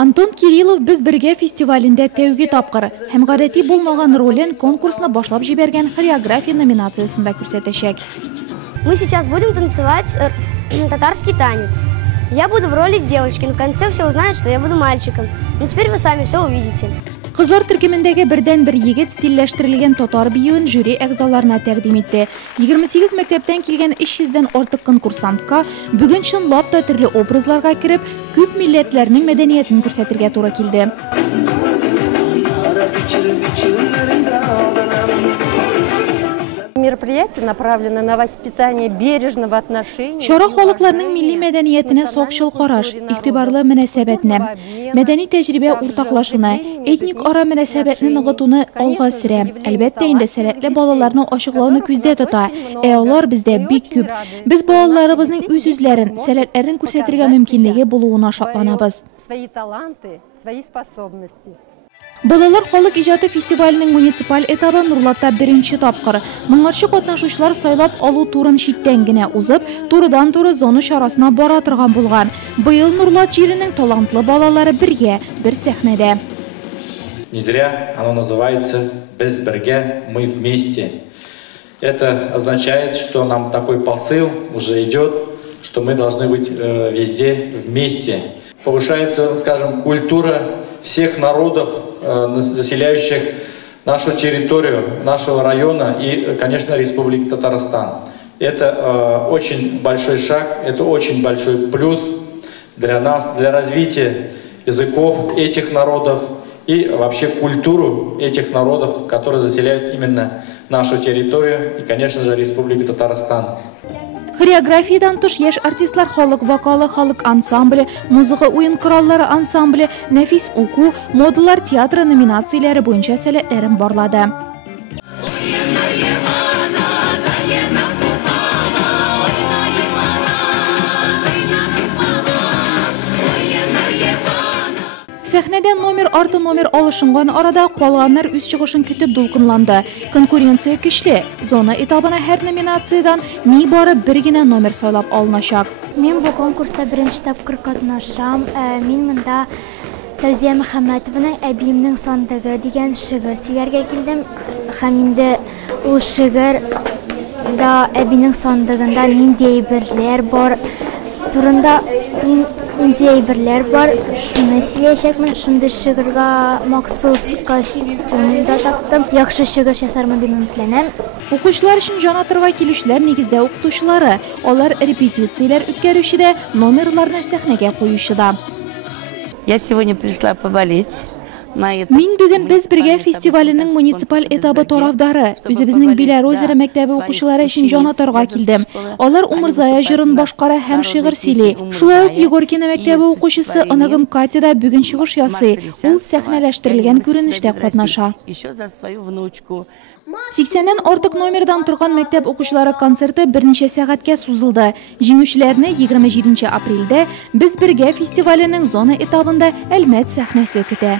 Антон Кириллов «Біз бірге» фестивалінде тәуге тапқыр һәм гадәти булмаган ролен конкурсны башлап җибәргән хореография номинациясында күрсәтәчәк. Мы сейчас будем танцевать татарский танец. Я буду в роли девочки, но в конце все узнают, что я буду мальчиком. Но теперь вы сами все увидите. Кызлар төркемендәге бердән-бер егет стильләштерелгән татар биюен жюри әгъзаларына тәкъдим итте. 28 мәктәптән килгән 300-дән артык конкурсантка бүген чынлап та төрле образларга кереп, күп милләтләрнең мәдәниятен күрсәтергә туры килде. Мероприятие направлено на воспитание бережного отношения. Шара халыкларның милли мәдәниятенә сакчыл караш, игътибарлы мөнәсәбәтне, мәдәни тәҗрибә уртаклашуны, этник ара мөнәсәбәтне ныгытуны алга сөрә. Әлбәттә инде сәләтле балаларны ачыклауны күздә тота. Алар бездә бик күп. Без балаларыбызның үз-үзләрен, сәләтләрен күрсәтергә мөмкинлеге булуына шатланабыз. Свои таланты, свои способности. Балалар халык иҗаты фестиваленең муниципаль этабы Нурлатта беренче тапкыр. Моңарчы катнашучылар сайлап алу турын читтән генә узып, турыдан-туры зона чарасына бара торган булган. Быел Нурлат җиренең талантлы балалары бергә, бер сәхнәдә. Не зря оно называется «Без бірге, мы вместе». Это означает, что нам такой посыл уже идет, что мы должны быть везде вместе. Повышается, скажем, культура всех народов, заселяющих нашу территорию, нашего района и, конечно, Республики Татарстан. Это очень большой шаг, это очень большой плюс для нас, для развития языков этих народов и вообще культуру этих народов, которые заселяют именно нашу территорию и, конечно же, Республику Татарстан. Хореографиядан тыш яшь артистлар халык вокалы, халык ансамбле, музыка уен кораллары ансамбле, нәфис уку, модалар театры номинацияләре буенча сәләтләрен барлады. Сәхнәдә номер арты номер алышынган арада калганнар үз чыгышын көтеп дулкынланды. Конкуренция көчле. Зона этабына һәр номинациядан нибары бер генә номер сайлап алыначак. Мен бу конкурста беренче тапкыр катнашам. Мин монда Фәүзия Мөхәммәтованың «Әбиемнең сандыгы» дигән шигырь сөйләргә килдем. Һәм инде ул шигырь да әбинең сандыгында нинди әйберләр бар турында нинди әйберләр бар, шуны сөйләячәкмен. Шундый шигырьгә махсус костюм да таптым. Яхшы шигырь ясармын дип өметләнәм. Укучылар өчен жан атырга килүчеләр нигездә укытучылары, алар репетицияләр үткәрүчедә, номерларны сәхнәгә куючыда. Я сегодня пришла поболеть. Мин бүген «Без бірге» фестиваленең муниципаль этабы тарафдары, үзебезнең Биләр озеро мәктәбе укучылары өчен жан атырга килдем. Алар Умырзая җырын башкара һәм шигырь сөйли. Шулай ук Егоркина мәктәбе укучысы Оныгым Катя да бүген чыгыш ясый. Ул сәхнәләштерелгән күренештә катнаша. 80-нән артык номердан торган мәктәп укучылары концерты берничә сәгатькә сузылды. Җиңүчеләрне 27 апрельдә «Без бірге» фестиваленең зона этабында Әлмәт сәхнәсе көтә.